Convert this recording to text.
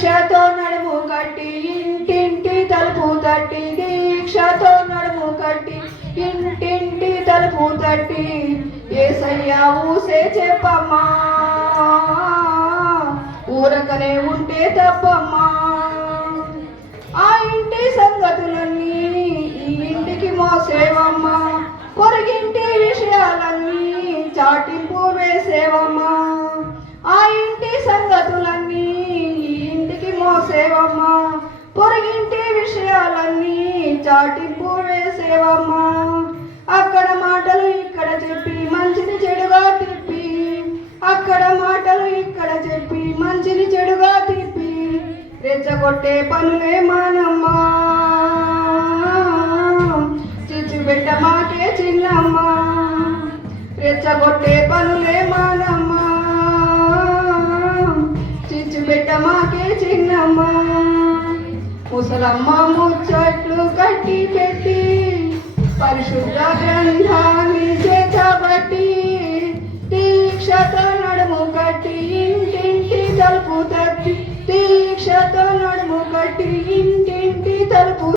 దీక్షతో నడుము కట్టి ఇంటింటి తలుపు తట్టి దీక్షతో నడుము కట్టి ఇంటింటి తలుపు తట్టి ఏసయ్యా ఊసే చెప్పమ్మా. ఊరకనే ఉంటే తప్పమ్మా. ఆ ఇంటి సంగతులన్నీ ఈ ఇంటికి మోసేవమ్మా. పొరిగింటి విషయాలన్నీ చాటింపు వేసేవమ్మా. ఇంటికి పొరిగింటి విషయాలన్నీ చాటింపు వేసేవమ్మా అక్కడ మాటలు ఇక్కడ చెప్పి మంచిని చెడుగా తిప్పి. అక్కడ మాటలు ఇక్కడ చెప్పి మంచిని చెడుగా తిప్పి. రెచ్చగొట్టే పనులే మానమ్మా. చిచ్చుబిడ్డ మాకే చిన్నమ్మా. రెచ్చగొట్టే పనులే మానమ్మా. చిచ్చుబిడ్డ మాకే చిన్న చిన్నమ్మా ముసలమ్మ ముచ్చట్లు కట్టి పెట్టి పరిశుద్ధ గ్రంథాన్ని చేతబట్టి దీక్షతో నడుము కట్టి ఇంటింటి తలుపు తట్టి దీక్షతో నడుము కట్టి